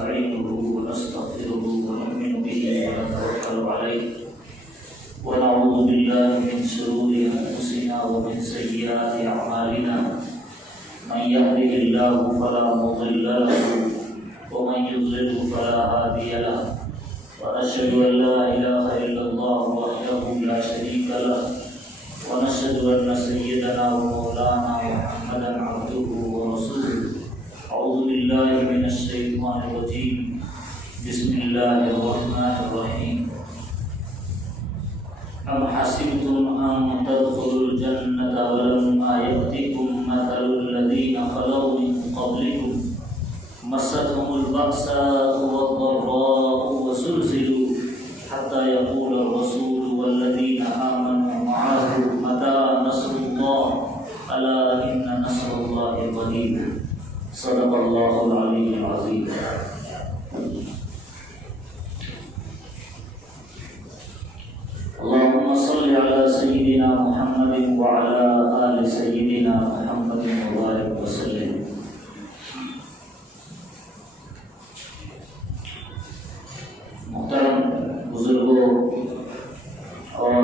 ونستعينه ونستغفره ونؤمن به ونتوكل عليه ونعوذ بالله من شرور أنفسنا ومن سيئات أعمالنا من يهده الله فلا مضل له ومن يضلل فلا هادي له ونشهد أن لا إله إلا الله وحده لا شريك له ونشهد أن سيدنا ومولانا محمدا عبده ورسوله أعوذ بالله من الشيطان الرجيم بسم الله الرحمن الرحيم أم حسبتم أن تدخلوا الجنة ولما يأتكم مثل الذين خلوا من قبلكم مستهم البأساء والضراء وزلزلوا حتى يقول الرسول والذين آمنوا معه متى نصر الله ألا إن نصر الله قريب صدق الله العلي العظيم. اللهم صل على سيدنا محمد وعلى آل سيدنا محمد وبارك وسلم. محترم بزرگوں اور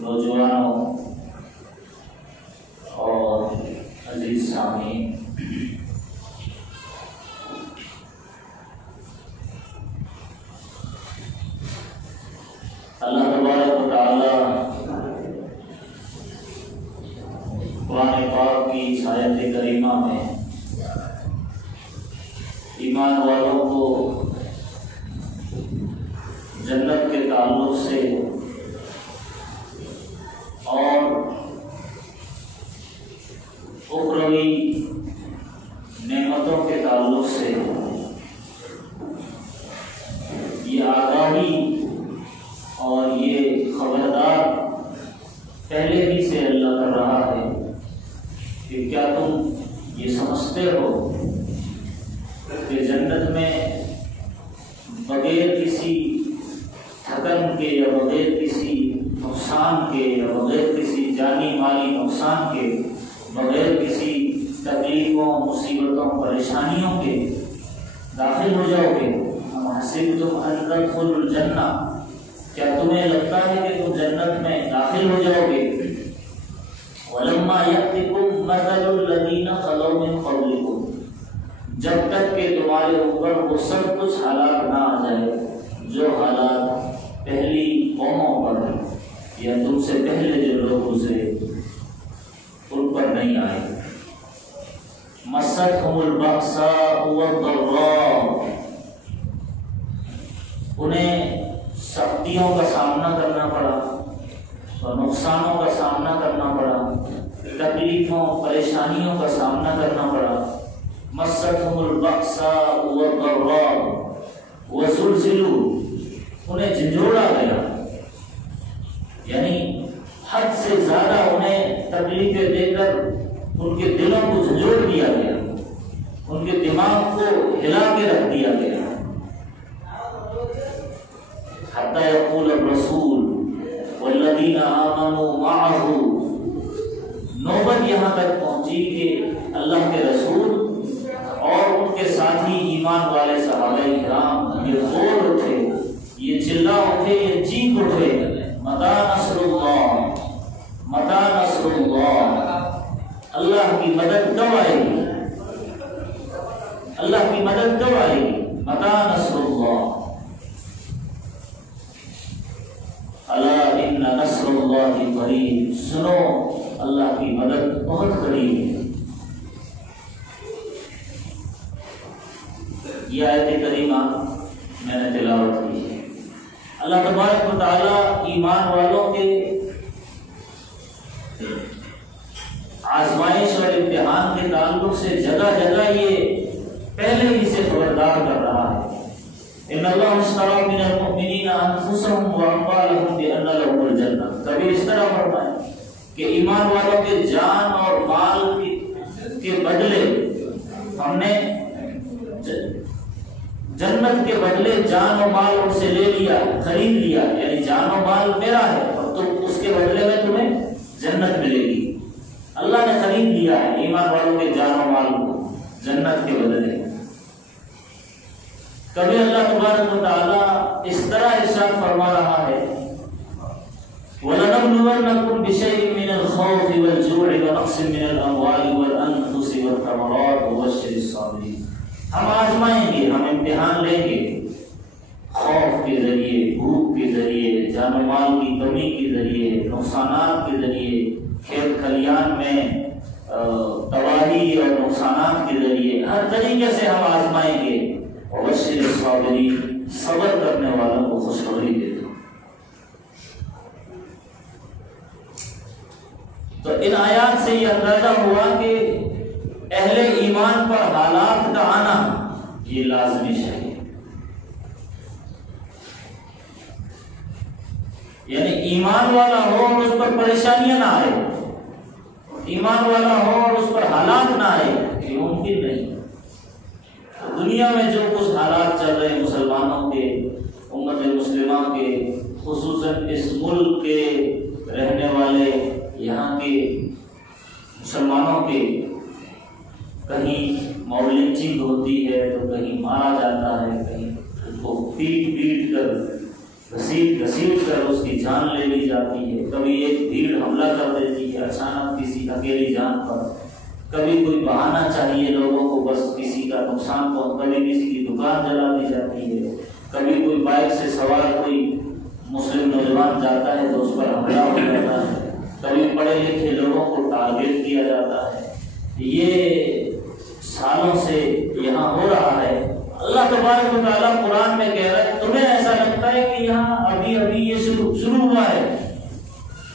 نوجوانوں اور عزیز سامعین، اللہ تبارک و تعالی قرآن پاک کی آیت کریمہ میں ایمان والوں کو جنت کے تعلق سے اور اخروی نعمتوں کے تعلق سے یہ آگاہی اور یہ خبردار پہلے ہی سے اللہ کر رہا ہے کہ کیا تم یہ سمجھتے ہو کہ جنت میں بغیر کسی تھکن کے یا بغیر کسی نقصان کے یا بغیر کسی جانی مالی نقصان کے، بغیر کسی تکلیفوں مصیبتوں پریشانیوں کے داخل ہو جاؤ گے؟ ہم حسبتم ان تدخلوا الجنہ، کیا تمہیں لگتا ہے کہ تم جنت میں داخل ہو جاؤ گے؟ وَلَمَّا يَأْتِكُمْ مَثَلُ الَّذِينَ خَلَوْا مِن قَبْلِكُمْ، جب تک کہ تمہارے اوپر وہ سب کچھ حالات نہ آ جائے جو حالات پہلی قوموں پر یا تم سے پہلے جو لوگ گزرے ان پر نہیں آئے. مَسَّتْهُمُ الْبَأْسَاءُ وَالضَّرَّاءُ، انہیں سختیوں کا سامنا کرنا پڑا اور نقصانوں کا سامنا کرنا پڑا، تکلیفوں پریشانیوں کا سامنا کرنا پڑا. مَسَّتْهُمُ الْبَأْسَاءُ وَالضَّرَّاءُ وَزُلْزِلُوا، انہیں جھنجھوڑا گیا، یعنی حد سے زیادہ انہیں تکلیفیں دے کر ان کے دلوں کو جھنجھوڑ دیا گیا، ان کے دماغ کو ہلا کے رکھ دیا گیا. حتی یقول الرسول والذین آمنوا معه، نوبت یہاں تک پہنچی کہ اللہ کے رسول اور ان کے ساتھی ایمان والے صحابہ کرام یہ بول اٹھے، یہ چلا اٹھے، یہ چیخ اٹھے، متی نصر اللہ، متی نصر اللہ، اللہ کی مدد کب آئے گی، اللہ کی مدد کب آئے گی، متی نصر اللہ، الا ان نصر اللہ قریب، سنو اللہ کی مدد بہت قریب ہے. یہ آیت کریمہ میں نے تلاوت کی ہے. اللہ تبارک و تعالی ایمان والوں کے آزمائش اور امتحان کے تعلق سے جگہ جگہ یہ پہلے ہی سے خبردار کر رہا ہے. ان اللہ اشتری من المؤمنین انفسهم واموالهم بان لهم الجنہ، کبھی اس طرح فرمایا کہ ایمان والوں کے جان اور مال کے بدلے ہم نے جنت کے بدلے جان و مال ان سے لے لیا، خرید لیا، یعنی جان و مال میرا ہے اور تم اس کے بدلے میں تمہیں جنت ملے گی. اللہ نے خرید لیا ہے ایمان والوں کے جان و مال کو جنت کے بدلے. کبھی اللہ تبارک و تعالی اس طرح ارشاد فرما رہا ہے وَلَنَبْلُوَنَّكُمْ بِشَيْءٍ مِّنَ الْخَوْفِ وَالْجُوعِ وَنَقْصٍ مِّنَ الْأَمْوَالِ وَالْأَنفُسِ وَالثَّمَرَاتِ وَبَشِّرِ الصَّابِرِينَ۔ ہم آزمائیں گے، ہم امتحان لیں گے، خوف کے ذریعے، بھوک کے ذریعے، جان و مال کی کمی کے ذریعے، نقصانات کے ذریعے، کھیت کھلیان میں تباہی اور نقصانات کے ذریعے، ہر طریقے سے ہم آزمائیں گے۔ وَبَشِّرِ الصَّابِرِينَ، صبر کرنے والوں کو خوشخبری دے دو۔ تو ان آیات سے یہ اندازہ ہوا کہ اہل ایمان پر حالات کا آنا یہ لازمی ہے، یعنی ایمان والا ہو اور اس پر پریشانیاں نہ آئے، ایمان والا ہو اور اس پر حالات نہ آئے، یہ ممکن نہیں۔ دنیا میں جو کچھ حالات چل رہے ہیں مسلمانوں کے، امت مسلمہ کے، خصوصاً اس ملک کے رہنے والے یہاں کے مسلمانوں کے، کہیں ماؤ لنچنگ ہوتی ہے تو کہیں مارا جاتا ہے، کہیں اس کو پیٹ کر گھسیٹ کر اس کی جان لے لی جاتی ہے، کبھی ایک بھیڑ حملہ کر دیتی ہے اچانک کسی اکیلی جان پر، کبھی کوئی بہانہ چاہیے لوگوں کو بس کسی کا نقصان پہنچ، کبھی کسی کی دکان جلا دی جاتی ہے، کبھی کوئی بائک سے سوار کوئی مسلم نوجوان جاتا ہے تو اس پر حملہ ہو جاتا ہے، کبھی پڑھے لکھے لوگوں کو ٹارگیٹ کیا جاتا ہے۔ یہ سالوں سے یہاں ہو رہا ہے۔ اللہ تبارک و تعالیٰ قرآن میں کہہ رہا ہے تمہیں ایسا لگتا ہے کہ یہاں ابھی یہ شروع ہوا ہے،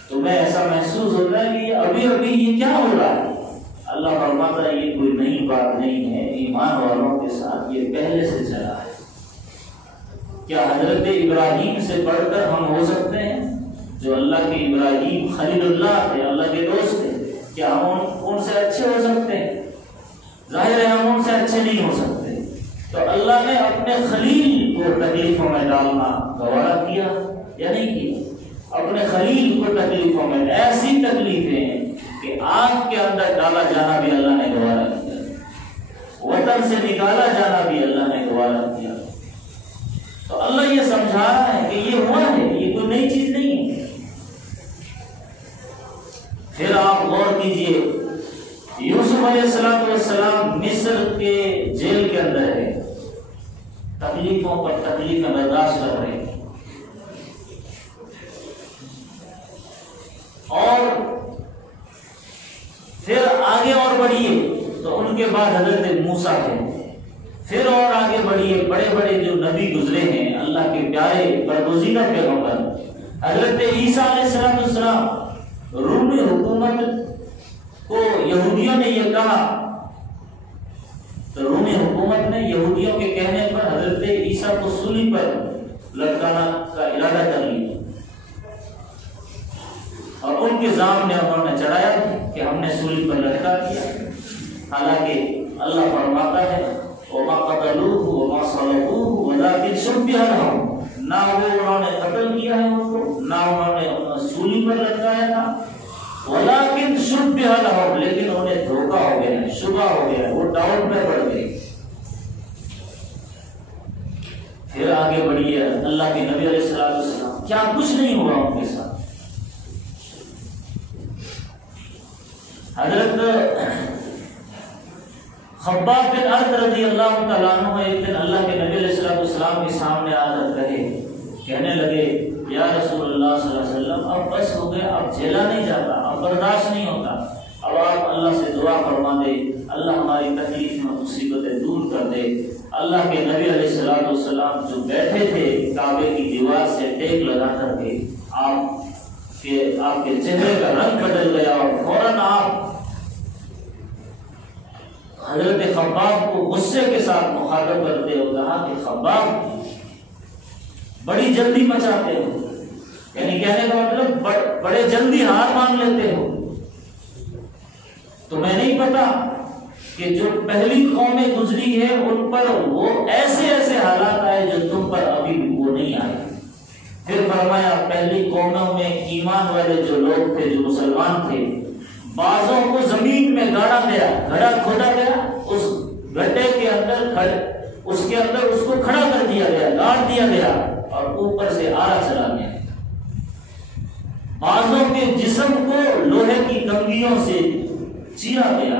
تمہیں ایسا محسوس ہوتا ہے کہ ابھی یہ کیا ہو رہا ہے؟ اللہ فرماتا ہے یہ کوئی نئی بات نہیں ہے، ایمان والوں کے ساتھ یہ پہلے سے چلا ہے۔ کیا حضرت ابراہیم سے بڑھ کر ہم ہو سکتے ہیں؟ جو اللہ کے ابراہیم خلیل اللہ تھے، اللہ کے دوست تھے، کیا ہم ان سے اچھے ہو سکتے ہیں؟ ظاہر ہے ہم ان سے اچھے نہیں ہو سکتے۔ تو اللہ نے اپنے خلیل کو تکلیفوں میں ڈالنا گوارا کیا یا نہیں کیا؟ اپنے خلیل کو تکلیفوں میں، ایسی تکلیفیں کہ آگ کے اندر ڈالا جانا بھی اللہ نے گوارا کیا، وطن سے نکالا جانا بھی اللہ نے گوارا کیا۔ تو اللہ یہ سمجھا رہا ہے کہ یہ ہوا ہے، یہ کوئی نئی چیز نہیں ہے۔ پھر آپ غور کیجئے، یوسف علیہ السلام مصر کے جیل کے اندر ہے، تکلیفوں پر تکلیفیں برداشت کر رہے ہیں، اور پھر آگے اور بڑھیے تو ان کے بعد حضرت موسیٰ ہے، پھر اور آگے بڑھیے بڑے بڑے جو نبی گزرے ہیں، اللہ کے پیارے برگزیدہ پیغمبر حضرت عیسیٰ علیہ السلام۔ رومی حکومت کو یہودیوں نے یہ کہا تو رومی حکومت نے یہودیوں کے کہنے پر حضرت عیسیٰ کو سولی پر لٹکانا کا ارادہ کر لیا، اور ان کے سامنے انہوں نے چڑھایا کہ ہم نے سولی پر لٹکا دیا۔ حالانکہ اللہ فرماتا ہے وَمَا قَتَلُوهُ وَمَا صَلَبُوهُ وَلَٰكِن شُبِّهَ لَهُمْ، نہ وہ انہوں نے قتل کیا ہے ان کو، نہ انہوں نے سولی پر لٹکایا تھا، وَلَٰكِن شُبِّهَ لَهُمْ، لیکن انہیں دھوکہ ہو گیا ہے، شبہ ہو گیا ہے، وہ ڈاؤٹ میں پڑ گئے۔ پھر آگے بڑھیے، اللہ کے نبی علیہ السلام، کیا کچھ نہیں ہوا ان کے ساتھ۔ حضرت خباب بن ارد رضی اللہ تعالیٰ عنہ ایک دن اللہ کے نبی علیہ السلام کے سامنے آ کر کہنے لگے یا رسول اللہ صلی اللہ علیہ وسلم، اب بس ہو گیا، اب جھیلا نہیں جاتا، اب برداشت نہیں ہوتا، اب آپ اللہ سے دعا فرما دے، اللہ ہماری تکلیف میں مصیبتیں دور کر دے۔ اللہ کے نبی علیہ السلام جو بیٹھے تھے کعبے کی دیوار سے ٹیک لگا کر کے، آپ کے چہرے کا رنگ بدل گیا، اور فوراً آپ حضرت خباب کو غصے کے ساتھ مخاطب کرتے ہو، کہا کہ خباب بڑی جلدی مچاتے ہو، یعنی کہنے کا مطلب بڑے جلدی ہار مان لیتے ہو، تمہیں نہیں پتا کہ جو پہلی قومیں گزری ہے ان پر وہ ایسے حالات آئے جو تم پر ابھی وہ نہیں آئے۔ پھر فرمایا پہلی قوموں میں ایمان والے جو لوگ تھے، جو مسلمان تھے، بعضوں کو زمین میں گاڑا گیا، گڑھا کھودا گیا، اس گڈھے کے اندر اس کے اندر اس کو کھڑا کر دیا گیا، گاڑ دیا گیا اور اوپر سے آرا چلا گیا۔ بعضوں کے جسم کو لوہے کی کنگھیوں سے چیرا گیا،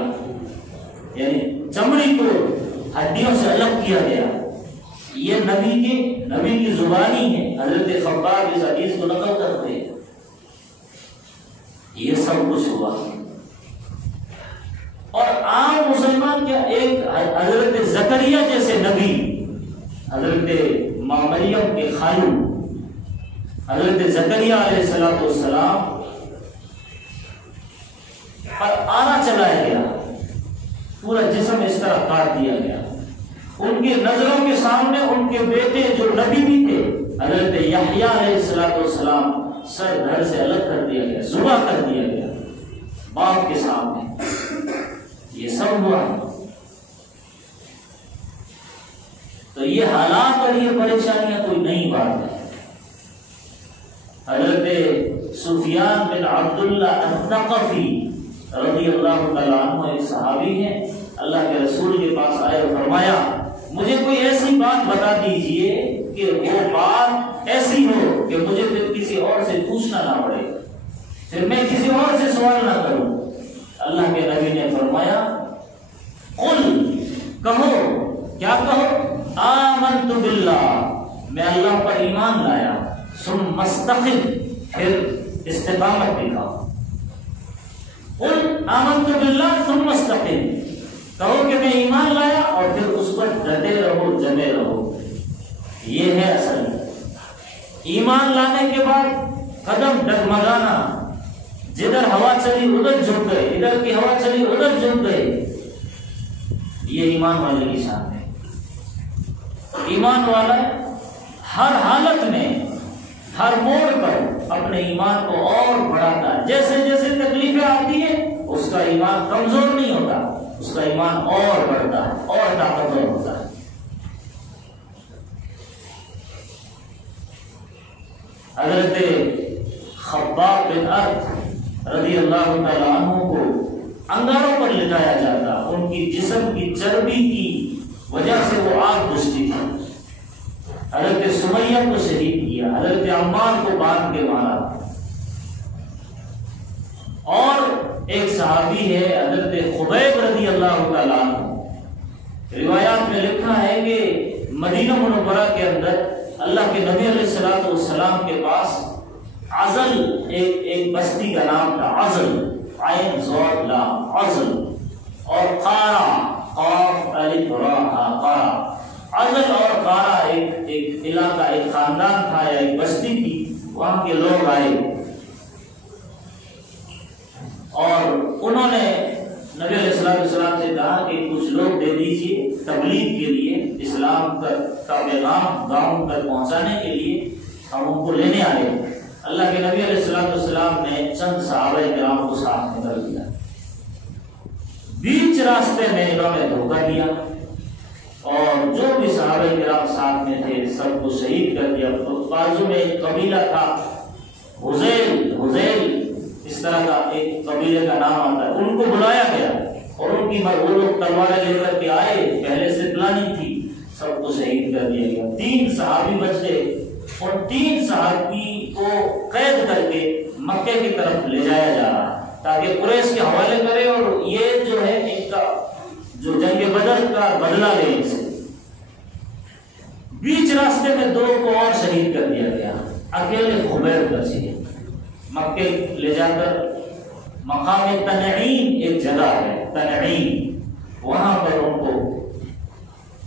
یعنی چمڑی کو ہڈیوں سے الگ کیا گیا۔ یہ نبی کی زبانی ہے، حضرت خباب اس حدیث کو نقل کرتے ہیں۔ یہ سب کچھ ہوا اور عام مسلمان کیا، ایک حضرت زکریا جیسے نبی، حضرت مریم کے خالو حضرت زکریا علیہ السلام پر آرا چلایا گیا، پورا جسم اس طرح کاٹ دیا گیا۔ ان کی نظروں کے سامنے ان کے بیٹے جو نبی بھی تھے حضرت یحییٰ علیہ السلام سر دھڑ سے الگ کر دیا گیا، ذبح کر دیا گیا باپ کے سامنے۔ یہ سب ہوا ہے۔ تو یہ حالات اور یہ پریشانیاں کوئی نئی بات ہے۔ حضرت سفیان بن عبداللہ الثقفی رضی اللہ تعالیٰ عنہ ایک صحابی ہیں، اللہ کے رسول کے پاس آئے اور فرمایا مجھے کوئی ایسی بات بتا دیجئے کہ وہ بات ایسی ہو کہ مجھے پھر کسی اور سے پوچھنا نہ پڑے، پھر میں کسی اور سے سوال نہ کروں۔ اللہ کے نبی نے فرمایا قل، کہو، کیا کہو؟ آمنت باللہ، میں اللہ پر ایمان لایا، ثم استقم، پھر استقامت دکھاؤ۔ قل آمنت باللہ ثم استقم، کہو کہ میں ایمان لایا اور پھر اس پر ڈٹے رہو، جمے رہو۔ یہ ہے اصل ایمان لانے کے بعد قدم ڈگمگانا، جدھر ہوا چلی ادھر جھک گئے، ادھر کی ہوا چلی ادھر جھک گئے، یہ ایمان والے کی شان ہے۔ ایمان والا ہر حالت میں، ہر موڑ پر اپنے ایمان کو اور بڑھاتا ہے۔ جیسے جیسے تکلیفیں آتی ہیں اس کا ایمان کمزور نہیں ہوتا، اس کا ایمان اور بڑھتا ہے اور طاقتور ہوتا ہے۔ حضرت خباب بن ارت رضی اللہ تعالیٰ عنہ کو انگاروں پر لٹایا جاتا، ان کی جسم کی چربی کی وجہ سے وہ آگ بجھتی تھی۔ حضرت سمیہ کو شہید کیا، حضرت عمار کو باندھ کے مارا۔ اور ایک صحابی ہے حضرت خبیب رضی اللہ تعالیٰ عنہ، روایات میں لکھا ہے کہ مدینہ منورہ کے اندر اللہ کے نبی علیہ السلام کے پاس عزل ایک بستی کا نام تھا، عزل، عین ضاد لام، عزل، اور قارا، قاف الف را قارا۔ عزل اور قارا ایک علاقہ، ایک خاندان تھا یا ایک بستی تھی، وہاں کے لوگ آئے اور انہوں نے نبی علیہ السلام سے کہا کہ کچھ لوگ دے دیجیے تبلیغ کے لیے، اسلام کا پیغام گاؤں تک پہنچانے کے لیے، ہم ان کو لینے آئے۔ اللہ کے نبی علیہ السلام نے چند صحابہ کرام کو ساتھ میں کر دیا۔ بیچ راستے میں انہوں نے دھوکہ دیا اور جو بھی صحابہ کرام ساتھ میں تھے سب کو شہید کر دیا۔ بازو میں ایک قبیلہ تھا حذیل اس طرح کا ایک قبیلے کا نام آتا ہے، ان کو بلایا گیا اور ان کی وہ لوگ تلواریں لے کر کے آئے، پہلے سے پلاننگ تھی، سب کو شہید کر دیا گیا۔ 3 صحابی بچ گئے، اور 3 صحابی کو قید کر کے مکے کی طرف لے جایا جا رہا تاکہ قریش کے حوالے کرے اور یہ جو ہے ان کا جو جنگ بدر کا بدلہ لے ان سے۔ بیچ راستے میں 2 کو اور شہید کر دیا گیا، اکیلے خبیب بچے۔ مکے لے جا کر مقام تنعیم ایک جگہ ہے، تنعیم، وہاں پر ان کو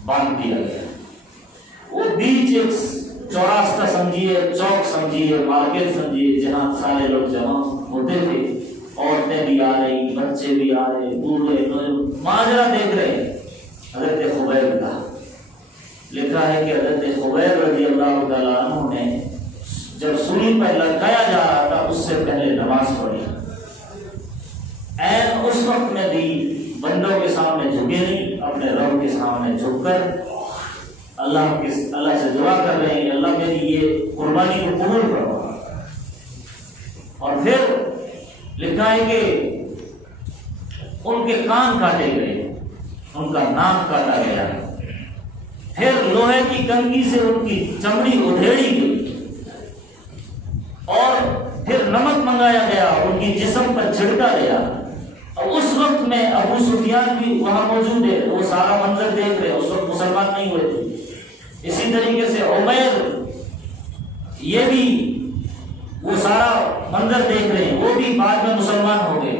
باندھ دیا گیا۔ وہ بیچ ایک چوراستہ سمجھیے، چوک سمجھیے، مارکیٹ سمجھیے، جہاں سارے لوگ جمع ہوتے تھے، عورتیں بھی آ رہی، بچے بھی آ رہے، بوڑھے ماجرا دیکھ رہے۔ حضرت خبیب کا لکھا ہے کہ حضرت خبیب رضی اللہ تعالیٰ عنہ نے جب سولی پر لٹکایا جا رہا تھا اس سے پہلے نماز پڑھی۔ اس وقت میں بھی بندوں کے سامنے جھکے نہیں، اپنے رب کے سامنے جھک کر اللہ سے دعا کر رہے ہیں، اللہ میری یہ قربانی کو قبول کرو۔ اور پھر لکھا ہے کہ ان کے کان کاٹے گئے، ان کا ناک کاٹا گیا پھر لوہے کی کنگھی سے ان کی چمڑی ادھیڑی گئی اور پھر نمک منگایا گیا، ان کی جسم پر چھڑکا گیا۔ اور اس وقت میں ابو سفیان بھی وہاں موجود ہے، وہ سارا منظر دیکھ رہے، اس وقت مسلمان نہیں ہوئے تھے۔ اسی طریقے سے عمیر یہ بھی وہ سارا منظر دیکھ رہے ہیں، وہ بھی بعد میں مسلمان ہو گئے۔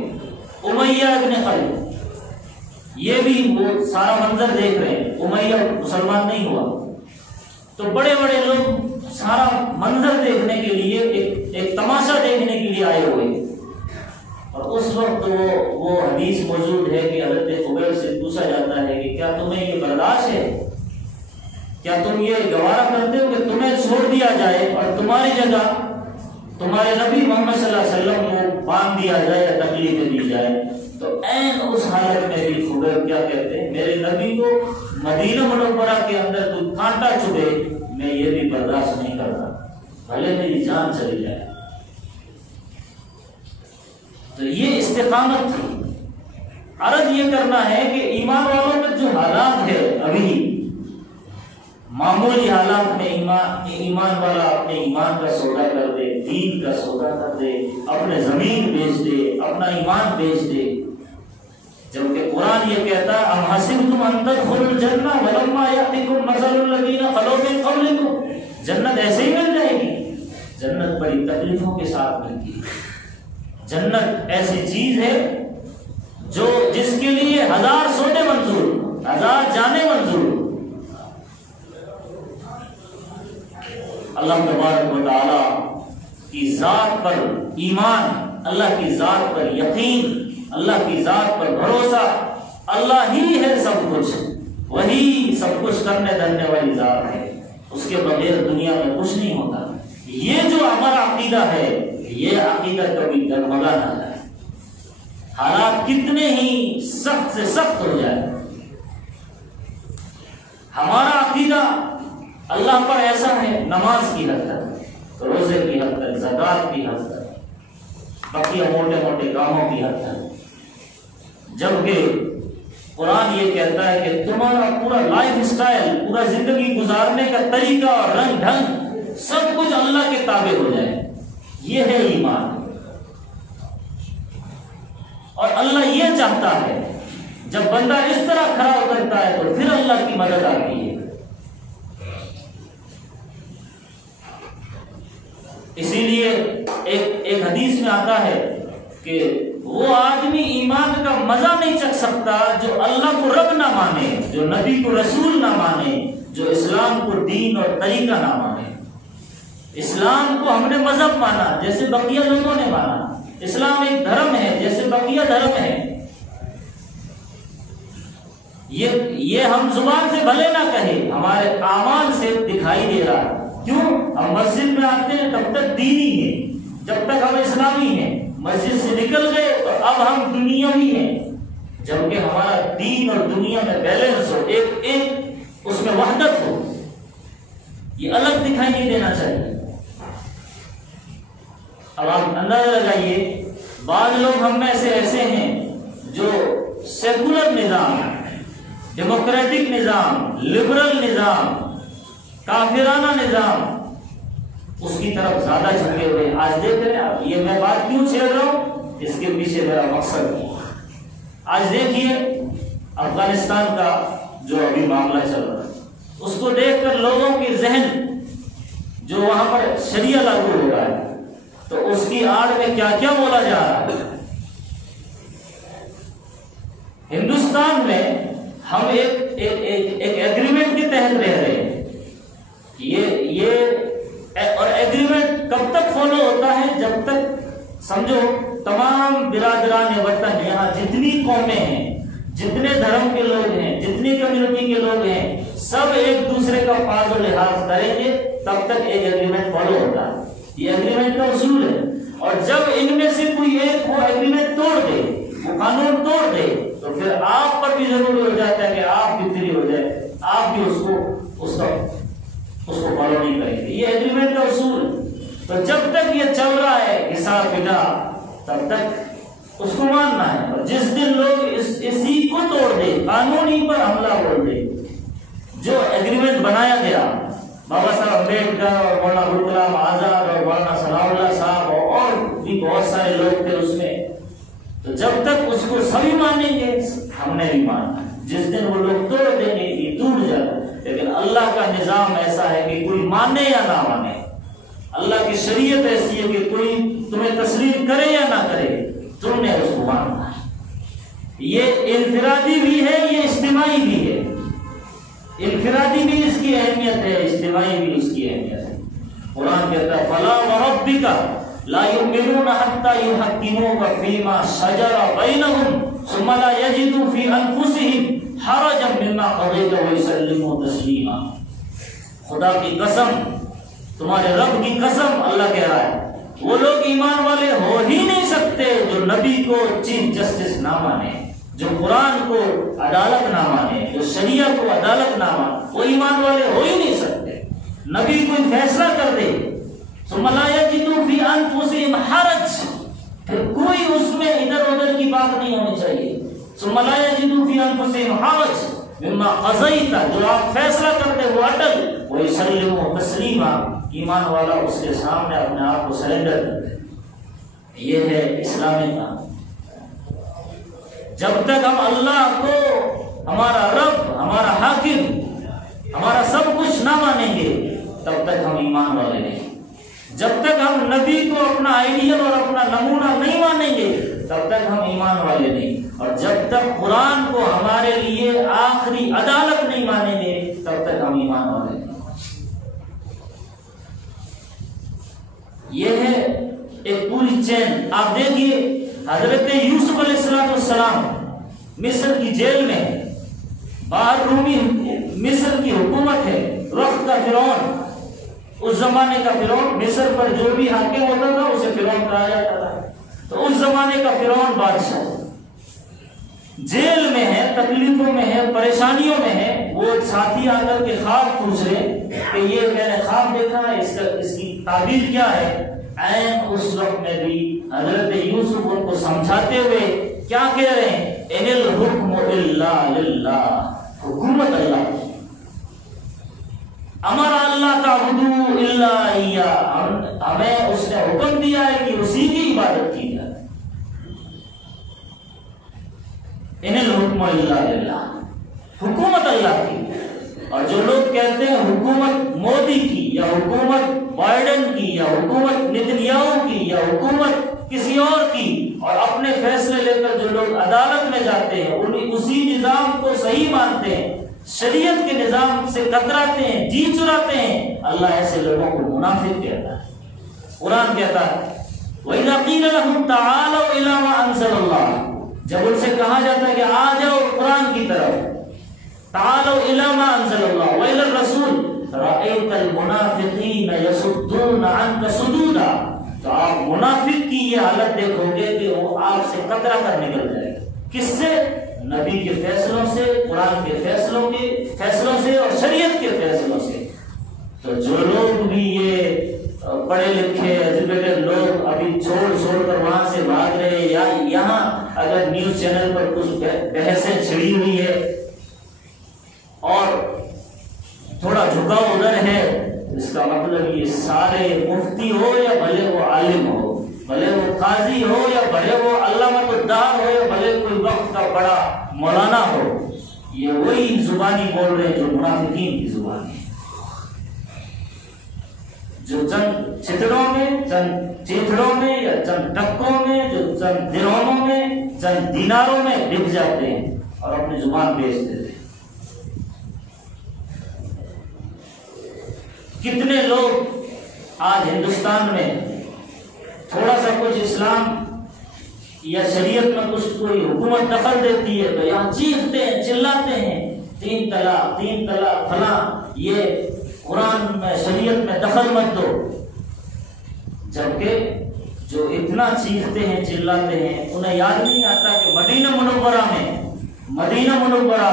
امیہ ابن خلف یہ بھی وہ سارا منظر دیکھ رہے ہیں، امیہ مسلمان نہیں ہوا۔ تو بڑے بڑے لوگ سارا منظر دیکھنے کے لیے ایک تماشا دیکھنے کے لیے آئے ہوئے، اور اس وقت وہ حدیث موجود ہے کہ حضرت خبیب سے پوچھا جاتا ہے کہ کیا تمہیں یہ برداشت ہے، کیا تم یہ گوارا کرتے ہو کہ تمہیں چھوڑ دیا جائے اور تمہاری جگہ تمہارے نبی محمد صلی اللہ علیہ وسلم کو باندھ دیا جائے یا تکلیفیں دی جائے؟ تو عین اس حالت میں بھی خبیب کیا کہتے ہیں، میرے نبی کو مدینہ منورہ کے اندر کوئی کانٹا چبھے میں یہ بھی برداشت نہیں کرتا، بھلے میری جان چلی جائے۔ تو یہ استقامت تھی۔ عرض یہ کرنا ہے کہ ایمان والوں میں جو حالات ہے ابھی معمولی حالات میں ایمان والا اپنے ایمان کا سودا کر دے، دین کا سودا کر دے، اپنے زمین بیچ دے، اپنا ایمان بیچ دے، جبکہ قرآن یہ کہتا ہے ام حسبتم ان تدخلوا الجنہ ولما یأتکم مثل الذین خلو من قبلکم، جنت ایسے ہی مل جائے گی؟ جنت بڑی تکلیفوں کے ساتھ ملتی ہے۔ جنت ایسی چیز ہے جو جس کے لیے 1000 سودے منظور، 1000 جانیں منظور۔ اللہ تبارک و تعالی کی ذات پر ایمان، اللہ کی ذات پر یقین، اللہ کی ذات پر بھروسہ، اللہ ہی ہے سب کچھ، وہی سب کچھ کرنے دھرنے والی ذات ہے، اس کے بغیر دنیا میں کچھ نہیں ہوتا۔ یہ جو ہمارا عقیدہ ہے، یہ عقیدہ کبھی ڈگمگا نہ جائے، حالات کتنے ہی سخت سے سخت ہو جائے، ہمارا عقیدہ اللہ پر ایسا ہے، نماز کی حد تک، روزے کی حد تک، زکوٰۃ کی حد تک، بقیہ موٹے موٹے کاموں کی حد تک، جبکہ قرآن یہ کہتا ہے کہ تمہارا پورا لائف سٹائل، پورا زندگی گزارنے کا طریقہ اور رنگ ڈھنگ سب کچھ اللہ کے تابع ہو جائے۔ یہ ہے ایمان، اور اللہ یہ چاہتا ہے جب بندہ اس طرح کھڑا اترتا ہے تو پھر اللہ کی مدد آتی ہے۔ اسی لیے ایک حدیث میں آتا ہے کہ وہ آدمی ایمان کا مزہ نہیں چکھ سکتا جو اللہ کو رب نہ مانے، جو نبی کو رسول نہ مانے، جو اسلام کو دین اور طریقہ نہ مانے۔ اسلام کو ہم نے مذہب مانا جیسے بقیہ لوگوں نے مانا، اسلام ایک دھرم ہے جیسے بقیہ دھرم ہے، یہ ہم زبان سے بھلے نہ کہیں، ہمارے اعمال سے دکھائی دے رہا ہے۔ کیوں؟ ہم مسجد میں آتے ہیں تب تک دینی ہیں، جب تک ہم اسلامی ہیں، مسجد سے نکل گئے تو اب ہم دنیاوی ہیں، جبکہ ہمارا دین اور دنیا میں بیلنس ہو، ایک اس میں وحدت ہو، یہ الگ دکھائی نہیں دینا چاہیے۔ اب آپ اندازہ لگائیے، بعض لوگ ہم میں سے ایسے ہیں جو سیکولر نظام، ڈیموکریٹک نظام، لبرل نظام، کافرانہ نظام، اس کی طرف زیادہ جھکے ہوئے۔ آج دیکھ رہے ہیں آپ، یہ میں بات کیوں چھیڑ رہا ہوں، اس کے پیچھے میرا مقصد ہے۔ آج دیکھیے افغانستان کا جو ابھی معاملہ چل رہا ہے، اس کو دیکھ کر لوگوں کے ذہن جو وہاں پر شریعہ لاگو ہو رہا ہے تو اس کی آڑ میں کیا کیا بولا جا رہا ہے۔ ہندوستان میں ہم ایک ایگریمنٹ کے تحت رہ رہے ہیں، اور ایگریمنٹ کب تک فالو ہوتا ہے؟ جب تک سمجھو تمام برادران وطن، یہاں جتنی قومیں ہیں، جتنے دھرم کے لوگ ہیں، جتنی کمیونٹی کے لوگ ہیں، سب ایک دوسرے کا پاس و لحاظ کریں گے تب تک ایک ایگریمنٹ فالو ہوتا ہے۔ یہ ایگریمنٹ کا اصول ہے، اور جب ان میں سے کوئی ایک وہ ایگریمنٹ توڑ دے، وہ قانون توڑ دے، تو پھر آپ پر بھی ضروری ہو جاتا ہے کہ آپ بھی فری ہو جائے، آپ بھی اس کو فالو نہیں کریں گے۔ یہ ایگریمنٹ کا اصول ہے۔ تو جب تک یہ چل رہا ہے حساب کتاب، تب تک اس کو ماننا ہے، اور جس دن لوگ اسی کو توڑ دے، قانون ہی پر حملہ بول دے، جو ایگریمنٹ بنایا گیا بابا صاحب امبیڈکر اور مولانا ابوالکلام کلام آزاد اور مولانا ثناء اللہ صاحب اور بھی بہت سارے لوگ تھے اس میں، تو جب تک اس کو سبھی مانیں گے ہم نے بھی مانا، جس دن وہ لوگ توڑ دیں گے یہ ٹوٹ جائے. لیکن اللہ کا نظام ایسا ہے کہ کوئی مانے یا نہ مانے، اللہ کی شریعت ایسی ہے کہ کوئی تمہیں تسلیم کرے یا نہ کرے تم نے اس کو ماننا ہے. یہ انفرادی بھی ہے، یہ اجتماعی بھی ہے. انفرادی بھی اس کی اہمیت ہے، اجتماعی بھی اس کی اہمیت ہے. قرآن کہتا ہے فَلَا وَرَبِّكَ لَا يُؤْمِنُونَ حَتَّى يُحَكِّمُوكَ فِي مَا شَجَرَ بَيْنَهُمْ ثُمَّ لَا يَجِدُوا فِي أَنفُسِهِمْ حَرَجًا مِّمَّا قَضَيْتَ وَيُسَلِّمُوا تَسْلِيمًا. خدا کی قسم، تمہارے رب کی قسم، اللہ کہہ رہا ہے وہ لوگ ایمان والے ہو ہی نہیں سکتے جو نبی کو چیف جسٹس نہ مانے، جو قرآن کو عدالت نہ مانے، جو شریعت کو عدالت نہ مانے، وہ ایمان والے ہو ہی نہیں سکتے. نبی کوئی فیصلہ کر دے ثم لا يجدوا في انفسهم حرج، پھر کوئی اس میں ادھر ادھر کی بات نہیں ہونی چاہیے. ثم لا يجدوا في انفسهم حرج مما قضيت، جو آپ فیصلہ کرتے وہ اٹل، ويسلموا تسلیما، ایمان والا اس کے سامنے اپنے آپ کو سرنڈر کرتے. یہ ہے اسلامی کام. جب تک ہم اللہ کو ہمارا رب، ہمارا حاکم، ہمارا سب کچھ نہ مانیں گے تب تک ہم ایمان والے نہیں. جب تک ہم نبی کو اپنا آئیڈیل اور اپنا نمونہ نہیں مانیں گے تب تک ہم ایمان والے نہیں. اور جب تک قرآن کو ہمارے لیے آخری عدالت نہیں مانیں گے تب تک ہم ایمان والے نہیں. یہ ہے ایک پوری چین. آپ دیکھیے حضرت یوسف علیہ السلام مصر کی جیل میں، باہر رومی مصر کی حکومت ہے، وقت کا فرعون، اس زمانے کا فرعون، مصر پر جو بھی حاکم ہوتا تھا اسے فرعون کہا جاتا تھا. تو اس زمانے کا فرعون بادشاہ جیل میں ہے، تکلیفوں میں ہے، پریشانیوں میں ہے. وہ ساتھی آ کر کے خواب پوچھ رہے کہ یہ میں نے خواب دیکھا ہے، اس کی تعبیر کیا ہے. عین اس وقت میں بھی حضرت یوسف ان کو سمجھاتے ہوئے کیا کہہ رہے ہیں، ان الحکم الا للہ، حکومت اللہ کی. امر اللہ تعبدوا الا ایاہ، ہمیں اس نے حکم دیا ہے کہ اسی کی عبادت کی جائے. ان الحکم الا للہ، حکومت اللہ کی. اور جو لوگ کہتے ہیں حکومت مودی کی یا حکومت بائیڈن کی یا حکومت نتنیاہو کی یا حکومت کسی اور کی، اور اپنے فیصلے لے کر جو لوگ عدالت میں جاتے ہیں اسی نظام کو صحیح مانتے ہیں، شریعت کے نظام سے کتراتے ہیں، جی چراتے ہیں، اللہ ایسے لوگوں کو منافق کہتا ہے. قرآن کہتا ہے وَإِذَا قِيلَ لَهُمْ تَعَالَوْا إِلَىٰ مَا أَنزَلَ اللَّهُ، جب ان سے کہا جاتا ہے کہ آ جاؤ قرآن کی طرف، تعالوا إلى ما أنزل الله وإلى الرسول رأيت المنافقين يصدون عنك صدودا، تو آپ منافق کی یہ حالت دیکھو گے کہ وہ آپ سے قطرہ کر نکل جائے گا. کس سے؟ نبی کے فیصلوں سے، قرآن کے فیصلوں سے اور شریعت کے فیصلوں سے. تو جو لوگ بھی یہ پڑھے لکھے ایجوکیٹڈ لوگ ابھی چھوڑ کر وہاں سے بھاگ رہے ہیں، یا یہاں اگر نیوز چینل پر کچھ بحثیں چھڑی ہوئی ہے اور تھوڑا جھکاؤ ادھر ہے، اس کا مطلب یہ سارے مفتی ہو یا بھلے وہ عالم ہو، بھلے وہ قاضی ہو یا بھلے وہ علامۃ الدار ہو یا بھلے کوئی وقت کا بڑا مولانا ہو، یہ وہی زبانی بول رہے ہیں جو منافقین کی زبان ہے، جو چند چھتڑوں میں، چند چیتڑوں میں یا چند ٹکوں میں، جو چند درہموں میں، چند دیناروں میں بک جاتے ہیں اور اپنی زبان بیچ دیتے ہیں. کتنے لوگ آج ہندوستان میں تھوڑا سا کچھ اسلام یا شریعت میں کچھ کوئی حکومت دخل دیتی ہے تو یہاں چیختے ہیں، چلاتے ہیں، 3 طلاق فلاں، یہ قرآن میں شریعت میں دخل مت دو. جبکہ جو اتنا چیختے ہیں چلاتے ہیں انہیں یاد نہیں آتا کہ مدینہ منورہ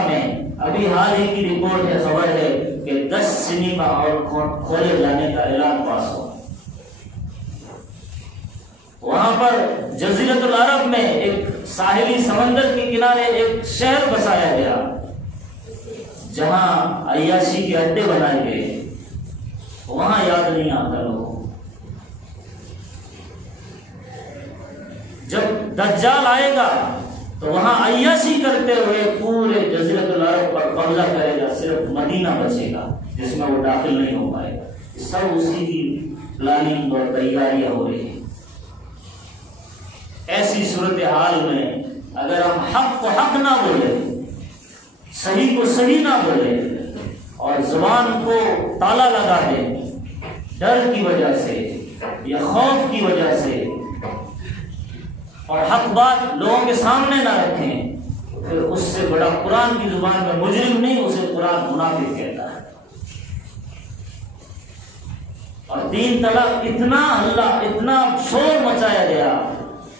میں ابھی حال ہی کی رپورٹ ہے، خبر ہے کہ 10 سنیما ہال کھولے جانے کا اعلان پاس ہوا. وہاں پر جزیرۃ العرب میں ایک ساحلی سمندر کے کنارے ایک شہر بسایا گیا جہاں عیاشی کے اڈے بنائے گئے وہاں یاد نہیں آتا لوگوں. جب دجال آئے گا تو وہاں عیاشی کرتے ہوئے پورے جزیرۃ العرب پر قبضہ کرے گا، صرف مدینہ بچے گا جس میں وہ داخل نہیں ہو پائے گا. سب اسی کی پلاننگ اور تیاریاں ہو رہی ہیں. ایسی صورتحال میں اگر ہم حق کو حق نہ بولے، صحیح کو صحیح نہ بولے اور زبان کو تالا لگا دیں ڈر کی وجہ سے یا خوف کی وجہ سے اور حق بات لوگوں کے سامنے نہ رکھیں، پھر اس سے بڑا قرآن کی زبان میں مجرم نہیں، اسے قرآن منافق کہتا ہے. اور 3 طلاق اتنا ہلہ اتنا شور مچایا گیا.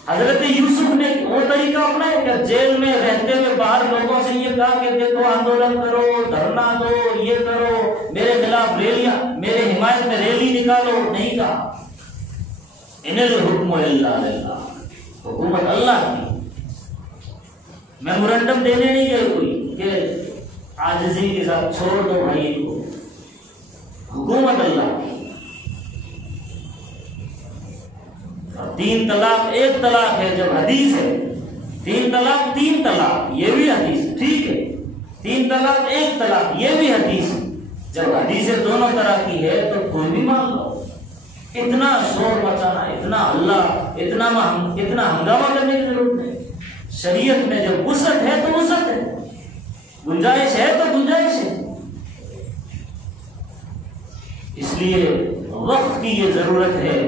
حضرت یوسف نے وہ طریقہ اپنایا کہ جیل میں رہتے ہوئے باہر لوگوں سے یہ کہا کہ دیکھو آندولن کرو، دھرنا دو، یہ کرو، میرے خلاف ریلیاں، میرے حمایت میں ریلی نکالو. نہیں کہا ان الحکم الا للہ، حکومت اللہ کی. میمورنڈم دینے نہیں گئے کوئی کہ عاجزی کے ساتھ چھوڑ دو بھائی کو، حکومت اللہ کی. 3 طلاق 1 طلاق ہے جب حدیث ہے، 3 طلاق 3 طلاق یہ بھی حدیث ٹھیک ہے، 3 طلاق 1 طلاق یہ بھی حدیث. جب حدیثیں دونوں طرح کی ہے تو کوئی بھی مان لو. اتنا شور مچانا، اتنا اللہ، اتنا ہنگامہ کرنے کی ضرورت ہے. شریعت میں جب وسعت ہے تو وسعت ہے، گنجائش ہے تو گنجائش ہے. اس لیے وقت کی یہ ضرورت ہے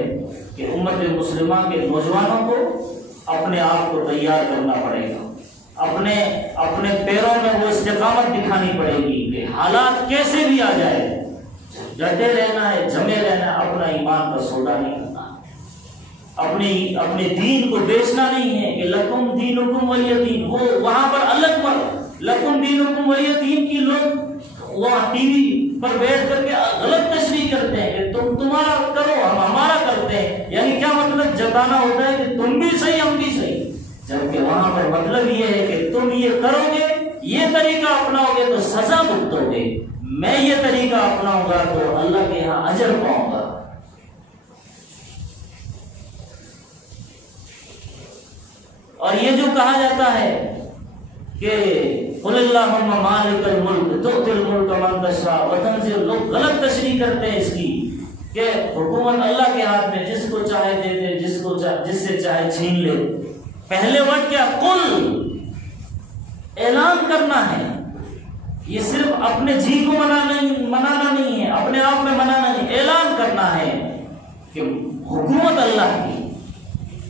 کہ امت مسلمہ کے نوجوانوں کو اپنے آپ کو تیار کرنا پڑے گا. اپنے پیروں میں وہ استقامت دکھانی پڑے گی کہ حالات کیسے بھی آ جائے ڈٹے رہنا ہے، جمے رہنا ہے، اپنا ایمان کا سودا نہیں کرنا، اپنے دین کو بیچنا نہیں ہے کہ لکم دینکم ولی دین. وہ وہاں پر الگ پر لکم دینکم ولی دین کی لوگ وہاں ٹی وی پر بیٹھ کر کے غلط تشریح کرتے ہیں کہ تم تمہارا کرو ہم ہمارا کرتے ہیں. یعنی کیا مطلب جتانا ہوتا ہے کہ تم بھی صحیح ہم بھی صحیح، جبکہ وہاں پر مطلب یہ ہے کہ تم یہ کرو گے، یہ طریقہ اپناؤ گے تو سزا بھگتو گے، میں یہ طریقہ اپناؤں گا تو اللہ کے یہاں اجر پاؤں گا. اور یہ جو کہا جاتا ہے کہ قل اللہم مالک الملک تؤتی الملک من تشاء وتنزع، لوگ غلط تشریح کرتے ہیں اس کی کہ حکومت اللہ کے ہاتھ میں، جس کو چاہے دے دے، جس سے چاہے چھین لے. پہلے ورڈ کیا؟ قل، اعلان کرنا ہے. یہ صرف اپنے جی کو منانا نہیں ہے، اپنے آپ میں منانا نہیں، اعلان کرنا ہے کہ حکومت اللہ کی،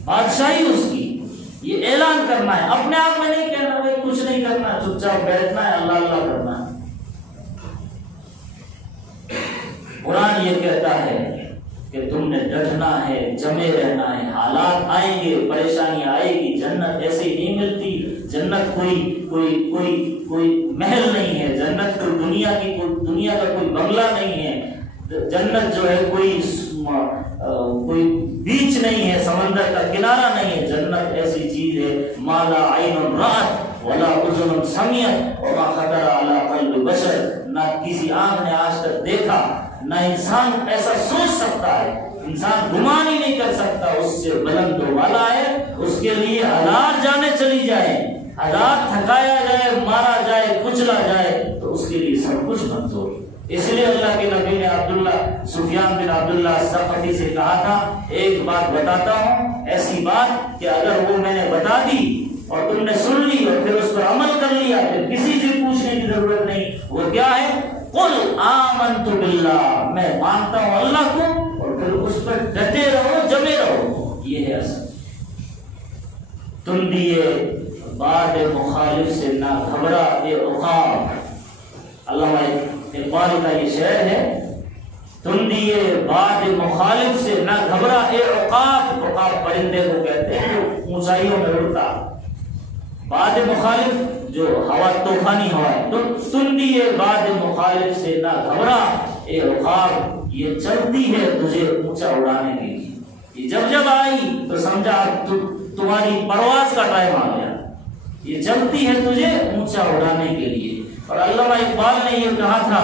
بادشاہی اس کی. یہ اعلان کرنا ہے، اپنے آپ میں نہیں کہنا بھائی کچھ نہیں کرنا، چپ چاپ بیٹھنا ہے، اللہ اللہ کرنا ہے. قرآن یہ کہتا ہے کہ تم نے ڈٹنا ہے، جمے رہنا ہے. حالات آئیں گے، پریشانی آئے گی. جنت ایسے ہی نہیں ملتی. جنت کوئی محل نہیں ہے. جنت دنیا کا کوئی بنگلہ نہیں ہے. جنت جو ہے کوئی بیچ نہیں ہے، سمندر کا کنارہ نہیں ہے. جنت ایسی چیز ہے ما لا عین رأت ولا اذن سمعت وما خطر علی قلب بشر. نہ کسی آنکھ نے آج تک دیکھا، نہ انسان ایسا سوچ سکتا ہے، انسان گمان ہی نہیں کر سکتا. اس سے بلند تو والا ہے، اس کے لیے ہزار جانیں چلی جائیں، ہزار تھکایا جائے، مارا جائے، کچلا جائے، تو اس کے لیے سب کچھ منظور. اس لیے اللہ کے نبی نے سفیان بن عبداللہ ثقفی سے کہا تھا، ایک بات بتاتا ہوں، ایسی بات کہ اگر وہ میں نے بتا دی اور تم نے سن لی اور پھر اس پر عمل کر لیا، پھر کسی سے پوچھنے کی ضرورت نہیں. وہ کیا ہے؟ قل آمنت باللہ، میں مانتا ہوں اللہ کو، اور پھر اس پر ڈٹے رہو، جمے رہو. یہ ہے اصل. تم دیے باد مخالف سے نہ گھبرا اے عقاب. علامہ اقبال کا یہ شعر ہے، تم دیے باد مخالف سے نہ گھبرا اے عقاب. عقاب پرندے کو کہتے ہیں جو اونچائیوں میں اڑتا. باد مخالف جو ہوا طوفانی ہوا ہے، تم دیے باد مخالف سے نہ گھبرا اے عقاب. یہ چلتی ہے تجھے اونچا اڑانے کے لیے. یہ جب آئی تو سمجھا تمہاری پرواز کا ٹائم آ گیا. یہ چلتی ہے تجھے اونچا اڑانے کے لیے. اور علامہ اقبال نے یہ کہا تھا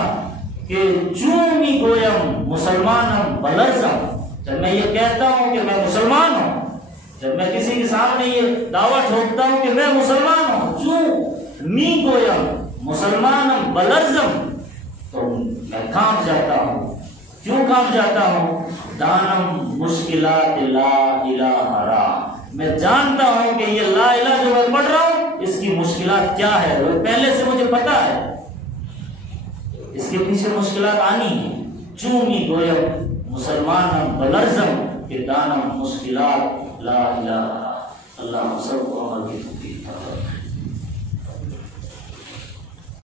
کہ چونی گویم مسلمانم بلرزم، جب میں یہ کہتا ہوں کہ میں مسلمان ہوں، جب میں کسی کے سامنے یہ دعویٰ ٹھوکتا ہوں کہ میں مسلمان ہوں، چوں می گویم مسلمانم بلرزم، تو میں کانپ جاتا ہوں۔ کیوں کانپ جاتا ہوں؟ دانم مشکلات لا الہ را، میں جانتا ہوں کہ یہ لا الہ جو میں پڑھ رہا ہوں اس کی مشکلات کیا ہے، وہ پہلے سے مجھے پتا ہے، اس کے پیچھے مشکلات آنی ہیں۔ چوں می گویم مسلمانم بلرزم کہ دانم مشکلات لا الہ، اللہ سب کو عمل کی